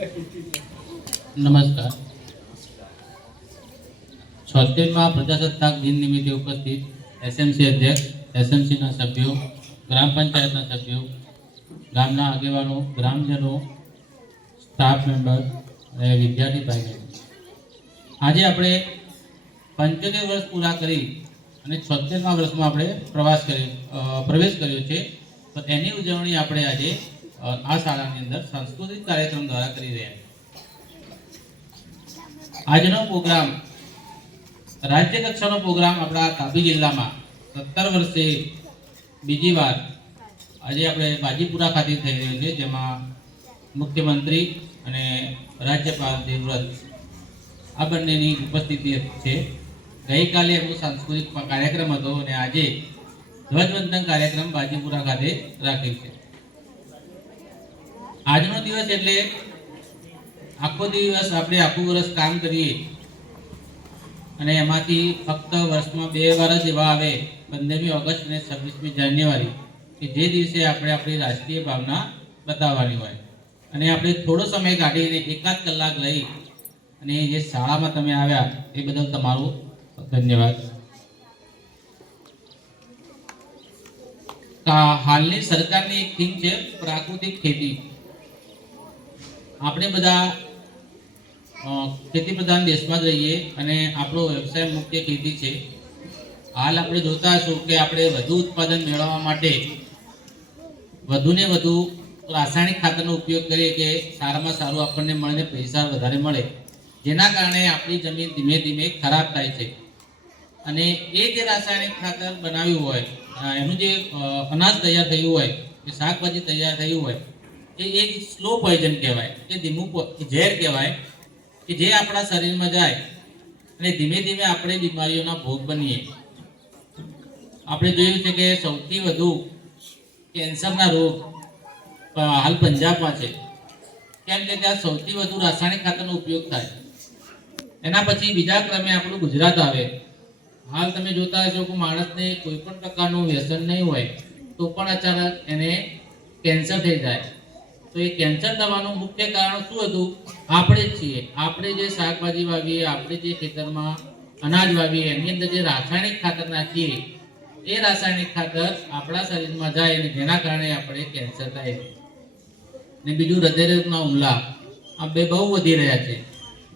નમસ્કાર. 76મા પ્રજાસત્તાક દિન નિમિત્તે ઉપસ્થિત એસએમસી અધ્યક્ષ, એસએમસીના સભ્યો, ગ્રામ પંચાયતના સભ્યો, ગામના આગેવાનો, ગ્રામજનો, સ્ટાફ મેમ્બર અને વિદ્યાર્થી ભાઈઓ, આજે આપણે 75 વર્ષ પૂરા કરી અને 76મા વર્ષમાં આપણે પ્રવેશ કર્યો છે. તો એની ઉજવણી આપણે આજે આ શાળાની અંદર સાંસ્કૃતિક કાર્યક્રમ દ્વારા કરી રહ્યા છીએ. આજનો પ્રોગ્રામ રાજ્ય કક્ષાનો પ્રોગ્રામ આપણા તાપી જિલ્લામાં 17 વર્ષે બીજી વાર આજે આપણે બાજીપુરા ખાતે થઈ રહ્યો છે, જેમાં મુખ્યમંત્રી અને રાજ્યપાલ દેવવ્રત આ બંનેની ઉપસ્થિતિ છે. ગઈકાલે એમનો સાંસ્કૃતિક કાર્યક્રમ હતો અને આજે ધ્વજવંદન કાર્યક્રમ બાજીપુરા ખાતે રાખ્યો છે. આજનો દિવસ એટલે આખો દિવસ આપણે આખું વર્ષ કામ કરીએ અને એમાંથી ફક્ત વર્ષમાં 2 વાર જ એવા આવે, 15મી ઓગસ્ટ અને 26મી જાન્યુઆરી, કે જે દિવસે આપણે આપણી રાષ્ટ્રીય ભાવના બતાવવાની હોય અને આપણે થોડો સમય કાઢીને 1 કલાક લઈ અને જે શાળામાં તમે આવ્યા એ બદલ તમારું ધન્યવાદ. હાલની સરકારની એક થીમ છે પ્રાકૃતિક ખેતી. આપણે બધા ખેતી પ્રધાન દેશમાં જ રહીએ અને આપણો વ્યવસાય મુખ્ય ખેતી છે. હાલ આપણે જોતા હશું કે આપણે વધુ ઉત્પાદન મેળવવા માટે વધુને વધુ રાસાયણિક ખાતરનો ઉપયોગ કરીએ કે સારામાં સારું આપણને મળે, પૈસા વધારે મળે, જેના કારણે આપણી જમીન ધીમે ધીમે ખરાબ થાય છે. અને એ જે રાસાયણિક ખાતર બનાવ્યું હોય, એનું જે અનાજ તૈયાર થયું હોય, કે શાકભાજી તૈયાર થયું હોય, એ એક સ્લો પોઈઝન કહેવાય, કે ધીમું ઝેર કહેવાય, કે જે આપણા શરીરમાં જાય અને ધીમે ધીમે આપણે બીમારીઓના ભોગ બનીએ. આપણે જોયું છે કે સૌથી વધુ કેન્સરના રોગ હાલ પંજાબમાં છે. કેમ કે ત્યાં સૌથી વધુ રાસાયણિક ખાતરનો ઉપયોગ થાય. એના પછી બીજા ક્રમે આપણું ગુજરાત આવે. હાલ તમે જોતા હશો કે માણસને કોઈ પણ પ્રકારનું વ્યસન નહીં હોય તો પણ અચાનક એને કેન્સર થઈ જાય. તો એ કેન્સર થવાનું મુખ્ય કારણ શું હતું? આપણે જ છીએ. આપણે જે શાકભાજી વાવીએ, આપણે જે ખેતરમાં અનાજ વાવીએ, એની અંદર જે રાસાયણિક ખાતર નાખીએ, એ રાસાયણિક ખાતર આપણા શરીરમાં જાય અને જેના કારણે આપણે કેન્સર થાય. ને બીજું હૃદયરોગના હુમલા આ બે બહુ વધી રહ્યા છે.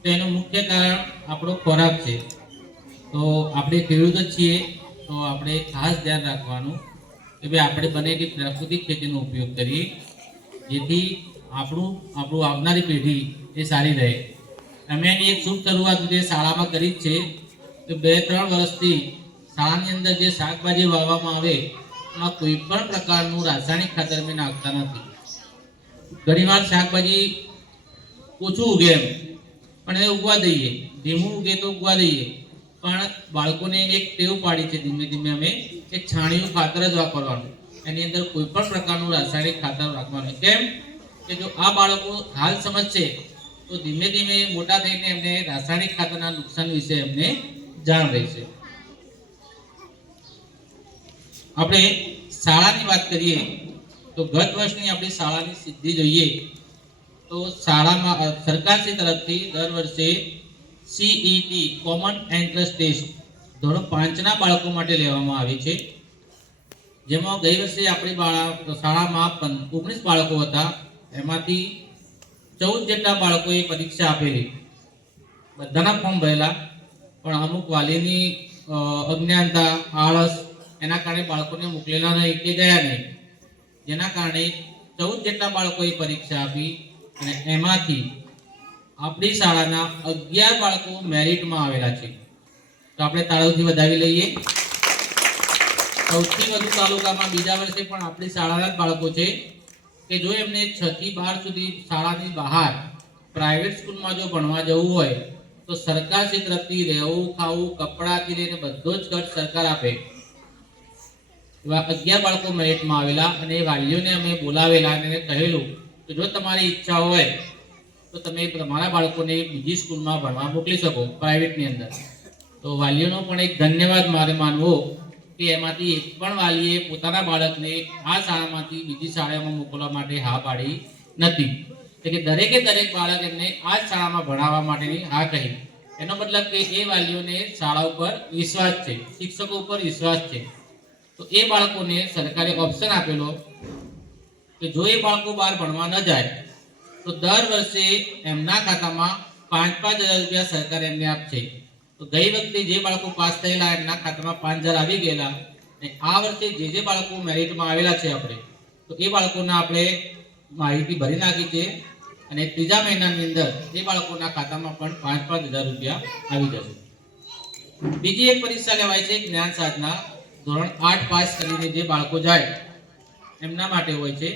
તો એનું મુખ્ય કારણ આપણો ખોરાક છે. તો આપણે ખેડૂત જ છીએ, તો આપણે ખાસ ધ્યાન રાખવાનું કે ભાઈ આપણે બને એટલી પ્રાકૃતિક ખેતીનો ઉપયોગ કરીએ, જેથી આપણું આવનારી પેઢી એ સારી રહે. અમે એની એક શુભ શરૂઆત જે શાળામાં કરી છે, તો 2-3 વર્ષથી શાળાની અંદર જે શાકભાજી વાવવામાં આવે એમાં કોઈ પણ પ્રકારનું રાસાયણિક ખાતર અમે નાખતા નથી. ઘણીવાર શાકભાજી ઓછું ઉગે એમ પણ એ ઉગવા દઈએ, ધીમું ઉગે તો ઉગવા દઈએ, પણ બાળકોને એક ટેવ પાડી છે ધીમે ધીમે અમે એક છાણિયું ખાતર જ વાપરવાનું, એની અંદર કોઈ પણ પ્રકારનું રાસાયણિક ખાતર રાખવાનું. કેમ કે જો આ બાળકો હાલ સમજશે તો ધીમે ધીમે મોટા થઈને એમને રાસાયણિક ખાતરના નુકસાન વિશે એમને જાણ રહેશે. આપણે શાળાની વાત કરીએ તો ગત વર્ષની આપણી શાળાની સિદ્ધિ જોઈએ તો શાળામાં સરકારશ્રી તરફથી દર વર્ષે CET કોમન એન્ટ્રન્સ ટેસ્ટ ધોરણ 5ના બાળકો માટે લેવામાં આવે છે. જેમાં ગઈ વર્ષે આપણી શાળામાં 19 બાળકો હતા, એમાંથી 14 જેટલા બાળકોએ પરીક્ષા આપેલી. બધાના ફોર્મ ભરેલા, પણ અમુક વાલીની અજ્ઞાનતા, આળસ એના કારણે બાળકોને મોકલેલા નહીં કે ગયા નહીં, જેના કારણે 14 જેટલા બાળકોએ પરીક્ષા આપી અને એમાંથી આપણી શાળાના 11 બાળકો મેરિટમાં આવેલા છે. તો આપણે તાળીઓથી વધાવી લઈએ. સૌથી વધુ તાલુકામાં બીજા વર્ષે પણ આપણી શાળાના જ બાળકો છે કે જો એમને 6 થી 12 સુધી શાળાની બહાર પ્રાઇવેટ સ્કૂલમાં જો ભણવા જવું હોય તો સરકારશ્રી તરફથી રહેવું, ખાવું, કપડાથી લઈને બધો જ ખર્ચ સરકાર આપે. એવા 11 બાળકો મેરિટમાં આવેલા અને વાલીઓને અમે બોલાવેલા અને કહેલું કે જો તમારી ઈચ્છા હોય તો તમે તમારા બાળકોને બીજી સ્કૂલમાં ભણવા મોકલી શકો, પ્રાઇવેટની અંદર. તો વાલીઓનો પણ એક ધન્યવાદ મારે માનવો કે એમાંથી એક પણ વાલીએ પોતાના બાળકને આ શાળામાંથી બીજી શાળામાં મોકલવા માટે હા પાડી નથી. એટલે કે દરેકે દરેક બાળક એમને આ જ શાળામાં ભણાવવા માટેની હા કહી. એનો મતલબ કે એ વાલીઓને શાળા ઉપર વિશ્વાસ છે, શિક્ષકો ઉપર વિશ્વાસ છે. તો એ બાળકોને સરકારે ઓપ્શન આપેલો કે જો એ બાળકો બહાર ભણવા ન જાય તો દર વર્ષે એમના ખાતામાં 5,000 રૂપિયા સરકાર એમને આપશે. તો ગઈ વખતે જે બાળકો પાસ થયેલા એમના ખાતામાં 5,000 આવી ગયેલા, અને આ વર્ષે જે બાળકો મેરિટમાં આવેલા છે આપણે, તો એ બાળકોના આપણે માહિતી ભરી નાખી છે, અને ત્રીજા મહિનાની અંદર એ બાળકોના ખાતામાં પણ 5,000 રૂપિયા આવી જશે. બીજી એક પરીક્ષા લેવાય છે જ્ઞાન સાધના, ધોરણ 8 પાસ કરીને જે બાળકો જાય એમના માટે હોય છે.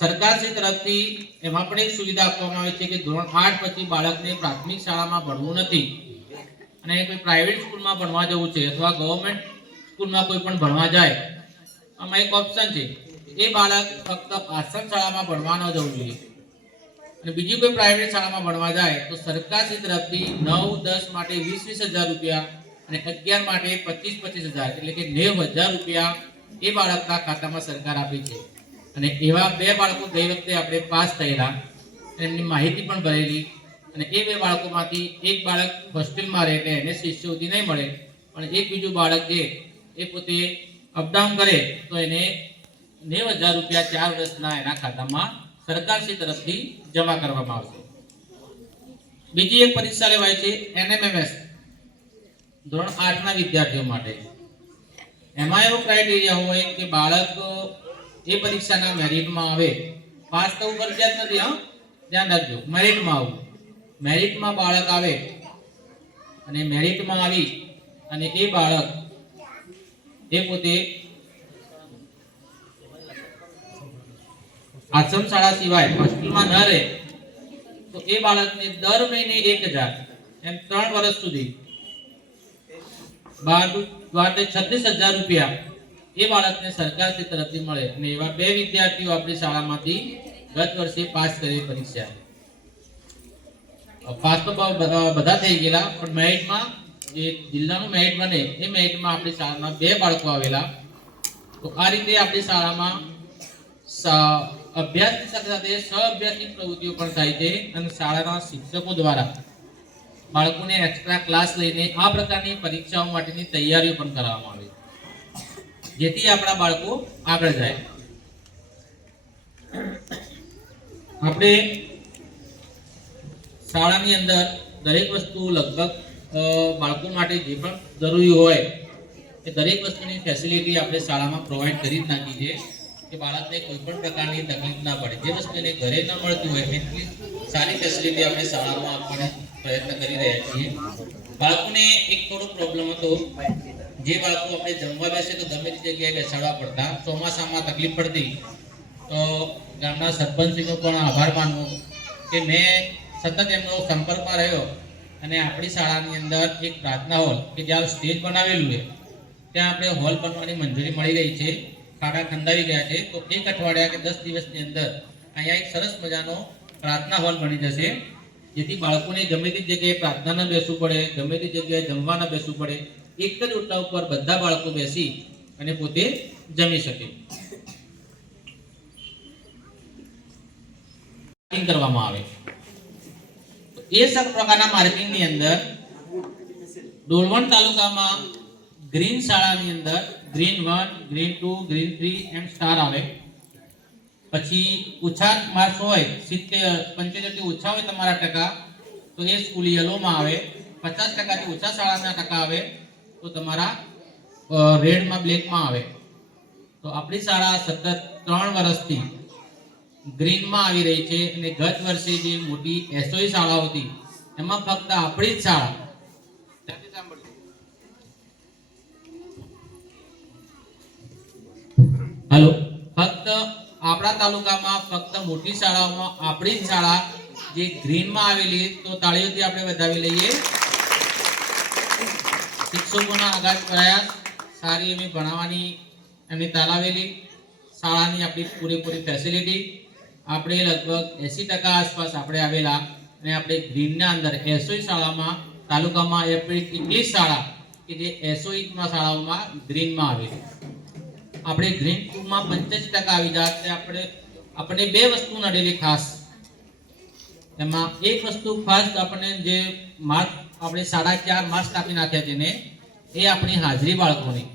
સરકારશ્રી તરફથી એમાં પણ એક સુવિધા આપવામાં આવે છે કે ધોરણ 8 પછી બાળકને પ્રાથમિક શાળામાં ભણવું નથી અને કોઈ પ્રાઇવેટ સ્કૂલમાં ભણવા જવું છે અથવા ગવર્મેન્ટ સ્કૂલમાં કોઈ પણ ભણવા જાય, આમાં એક ઓપ્શન છે એ બાળક ફક્ત આશ્રમ શાળામાં ભણવા ન જવું જોઈએ. અને બીજી કોઈ પ્રાઇવેટ શાળામાં ભણવા જાય તો સરકારશ્રી તરફથી 9, 10 માટે 20,000 રૂપિયા અને 11 માટે 25,000 એટલે કે 90,000 રૂપિયા એ બાળકના ખાતામાં સરકાર આપી છે. અને એવા 2 બાળકો ગઈ વખતે આપણે પાસ થયેલા, એમની માહિતી પણ ભરેલી, અને એ 2 બાળકોમાંથી એક બાળક હોસ્ટેલમાં રહે એટલે એને શિષ્યવૃત્તિ નહીં મળે, પણ એક બીજું બાળક જે એ પોતે અપડાઉન કરે તો એને 90,000 રૂપિયા 4 વર્ષના એના ખાતામાં સરકારશ્રી તરફથી જમા કરવામાં આવશે. બીજી એક પરીક્ષા લેવાય છે NMMS, ધોરણ 8 ના વિદ્યાર્થીઓ માટે. એમાં એવો ક્રાઇટેરિયા હોય કે બાળક એ પરીક્ષાના મેરિટમાં આવે, પાસ થવું ફરજિયાત નથી, હા ધ્યાન રાખજો, મેરિટમાં આવવું. મેરિટમાં બાળક આવે અને મેરિટમાં આવી અને એ બાળક એ પોતે આશ્રમ શાળા સિવાય હોસ્ટેલમાં ન રહે તો એ બાળકને દર મહિને 1,000 એમ 3 વર્ષ સુધી 36,000 રૂપિયા એ બાળકને સરકારશ્રી તરફથી મળે. અને એવા 2 વિદ્યાર્થીઓ આપણી શાળામાંથી ગત વર્ષે પાસ કરી પરીક્ષા. પાસ તો બધા થઈ ગયેલા, પણ મેરિટમાં જે જિલ્લાનું મેરિટ બને એ મેરિટમાં આપણી શાળામાં 2 બાળકો આવેલા. તો આ રીતે આપણી શાળામાં અભ્યાસની સાથે સાથે સહઅભ્યાસની પ્રવૃત્તિઓ પણ થાય છે, અને શાળાના શિક્ષકો દ્વારા બાળકોને એક્સ્ટ્રા ક્લાસ લઈને આ પ્રકારની પરીક્ષાઓ માટેની તૈયારીઓ પણ કરવામાં આવે, જેથી આપણા બાળકો આગળ જાય. આપણે શાળાની અંદર દરેક વસ્તુ લગભગ બાળકો માટે જે પણ જરૂરી હોય એ દરેક વસ્તુની ફેસિલિટી આપણે શાળામાં પ્રોવાઈડ કરી જ નાખી છે કે બાળકને કોઈ પણ પ્રકારની તકલીફ ના પડે. જે વસ્તુ એને ઘરે ન મળતી હોય એટલી સારી ફેસિલિટી આપણે શાળામાં આપવાનો પ્રયત્ન કરી રહ્યા છીએ. બાળકોને એક થોડો પ્રોબ્લેમ હતો, જે બાળકો આપણે જમવા બેસે તો ગમે તે જગ્યાએ બેસાડવા પડતા, ચોમાસામાં તકલીફ પડતી. તો ગામના સરપંચનો પણ આભાર માનવો કે મેં સતત એમનો સંપર્કમાં રહ્યો અને આપણી શાળાની અંદર એક પ્રાર્થના હોલ કે જ્યાં સ્ટેજ બનાવેલું છે ત્યાં આપણે હોલ બનવાની મંજૂરી મળી ગઈ છે, ખાડા ખંડાવી ગયા છે. તો 1 અઠવાડિયા કે 10 દિવસની અંદર અહીંયા એક સરસ મજાનો પ્રાર્થના હોલ બની જશે, જેથી બાળકોને ગમે તે જગ્યાએ પ્રાર્થના ન બેસવું પડે, ગમે તે જગ્યાએ જમવા ન બેસવું પડે, એક જ ઓટલા ઉપર બધા બાળકો બેસી અને પોતે જમી શકે. કરવામાં આવે એ સબ પ્રકારના માર્કિંગની અંદર ડોલવણ તાલુકામાં ગ્રીન શાળાની અંદર ગ્રીન 1, ગ્રીન 2, ગ્રીન 3 એમ સ્ટાર આવે. પછી ઓછા માર્ક્સ હોય 75 થી ઓછા હોય તમારા ટકા તો એ સ્કૂલ યલોમાં આવે. 50% થી ઓછા શાળાના ટકા આવે તો તમારા રેડમાં બ્લેકમાં આવે. તો આપણી શાળા સતત 3 વર્ષથી ગ્રીનમાં આવી રહી છે, અને ગત વર્ષે જે મોટી એસઓઈ શાળાઓ હતી એમાં ફક્ત આપણી જ શાળા ફક્ત આપણા તાલુકામાં ફક્ત મોટી શાળાઓમાં આપણી જ શાળા જે ગ્રીનમાં આવેલી, તો તાળીઓથી આપણે વધાવી લઈએ. શિક્ષકોના આઘાત પ્રયાસ, સારી એવી ભણાવવાની એમની તાલાવેલી, શાળાની આપણી પૂરેપૂરી ફેસિલિટી, આપણે લગભગ 80% આસપાસ આપણે આવેલા. અને આપણે ગ્રીનના અંદર એસઓઈ શાળામાં તાલુકામાં એટલી શાળા કે જે એસઓઈમાં શાળાઓમાં ગ્રીનમાં આવેલી. આપણે ગ્રીન 2માં 85% આવી જાય. આપણે 2 વસ્તુ નડેલી ખાસ એમાં એક વસ્તુ ખાસ આપણને જે માર્ક આપણે 4.5 માર્ક્સ આપી નાખ્યા છે ને એ આપણી હાજરી બાળકોની.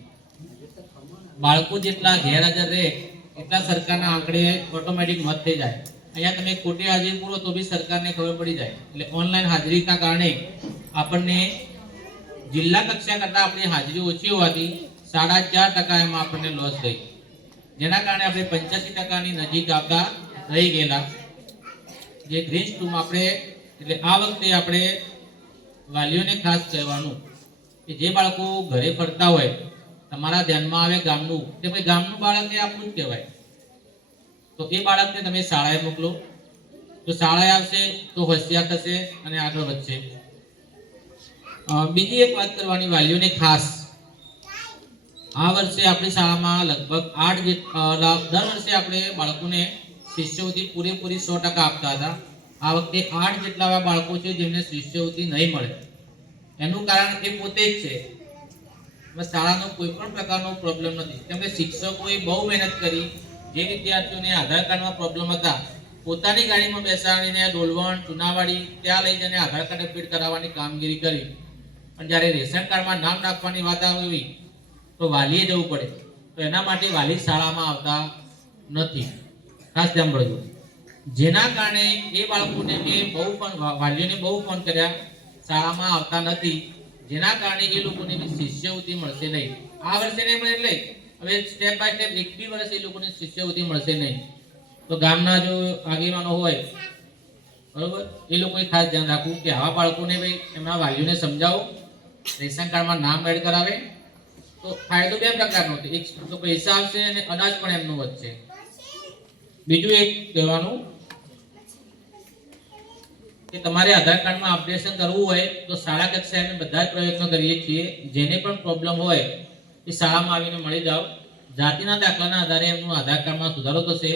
બાળકો જેટલા ગેરહાજર રહે એટલા સરકારના આંકડે ઓટોમેટિક મત થઈ જાય. અહીંયા તમે ખોટી હાજરી પૂરો તો બી સરકારને ખબર પડી જાય. એટલે ઓનલાઈન હાજરીના કારણે આપણને જિલ્લા કક્ષા કરતાં આપણી હાજરી ઓછી હોવાથી 4.5% એમાં આપણને લોસ થઈ, જેના કારણે આપણે 85%ની નજીક આવતા રહી ગયેલા. જે ગ્રીન સ્ટૂમ આપણે એટલે આ વખતે આપણે વાલીઓને ખાસ કહેવાનું કે જે બાળકો ઘરે ફરતા હોય, તમારા ધ્યાનમાં આવે ગામનું, તે ભાઈ ગામનું બાળક એ આપણું જ કહેવાય, તો એ બાળકને તમે શાળાએ મોકલો. તો શાળાએ આવશે તો હોશિયાર થશે અને આગળ વધશે. બીજી એક વાત કરવાની વાલીઓને ખાસ, આ વર્ષે આપણી શાળામાં લગભગ 8 દર વર્ષે આપણે બાળકોને શિષ્યવૃત્તિ પૂરેપૂરી 100% આપતા હતા. આ વખતે 8 જેટલા એવા બાળકો છે જેમને શિષ્યવૃત્તિ નહીં મળે. એનું કારણ એ પોતે જ છે. શાળાનો કોઈ પણ પ્રકારનો પ્રોબ્લેમ નથી, કેમ કે શિક્ષકોએ બહુ મહેનત કરી. જે વિદ્યાર્થીઓને આધાર કાર્ડમાં પ્રોબ્લેમ હતા, પોતાની ગાડીમાં બેસાડીને ડોલવણ ચુનાવાડી ત્યાં લઈ જઈને આધાર કાર્ડ અપડેટ કરાવવાની કામગીરી કરી. પણ જ્યારે રેશન કાર્ડમાં નામ નાખવાની વાત આવી તો વાલીએ જવું પડે, તો એના માટે વાલી શાળામાં આવતા નથી. ખાસ ધ્યાન રાખજો. જેના કારણે એ બાળકોને મેં વાલીઓને બહુ ફોન કર્યા, શાળામાં આવતા નથી, જેના કારણે એ લોકોને શિષ્યવૃત્તિ મળશે નહીં. આ વર્ષે નહીં મળે એટલે હવે સ્ટેપ બાય સ્ટેપ 1-2 વર્ષ એ લોકોને શિષ્યવૃત્તિ મળશે નહીં. તો ગામના જો આગેવાનો હોય બરોબર, એ લોકોએ ખાસ ધ્યાન રાખવું કે આવા બાળકોને ભાઈ એમના વાલીઓને સમજાવો, રેશન કાર્ડમાં નામ એડ કરાવે તો ફાયદો 2 પ્રકારનો છે. એક તો પૈસા આવશે અને અનાજ પણ એમનું વધશે. બીજું એક કહેવાનું કે તમારે આધાર કાર્ડમાં અપડેશન કરવું હોય તો શાળા કક્ષાએ અમે બધા જ પ્રયત્નો કરીએ છીએ. જેને પણ પ્રોબ્લેમ હોય એ શાળામાં આવીને મળી જાઓ. જાતિના દાખલાના આધારે એમનું આધાર કાર્ડમાં સુધારો થશે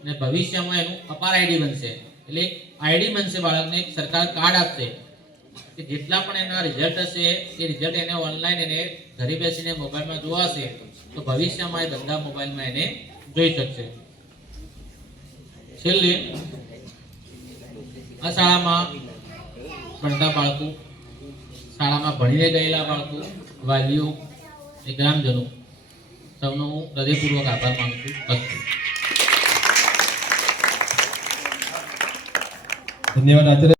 અને ભવિષ્યમાં એનું અપાર આઈડી બનશે. એટલે એક આઈડી બનશે, બાળકને એક સરકાર કાર્ડ આપશે કે જેટલા પણ એના રિઝલ્ટ હશે એ રિઝલ્ટ એને ઓનલાઈન એને ઘરે બેસીને મોબાઈલમાં જોવાશે તો ભવિષ્યમાં એ બધા મોબાઈલમાં એને જોઈ શકશે. છેલ્લે આ શાળામાં ભણતા બાળકો, શાળામાં ભણીને ગયેલા બાળકો, વાલીઓ અને ગ્રામજનો સૌનો હું હૃદયપૂર્વક આભાર માનું છું. ધન્યવાદ આચાર્ય.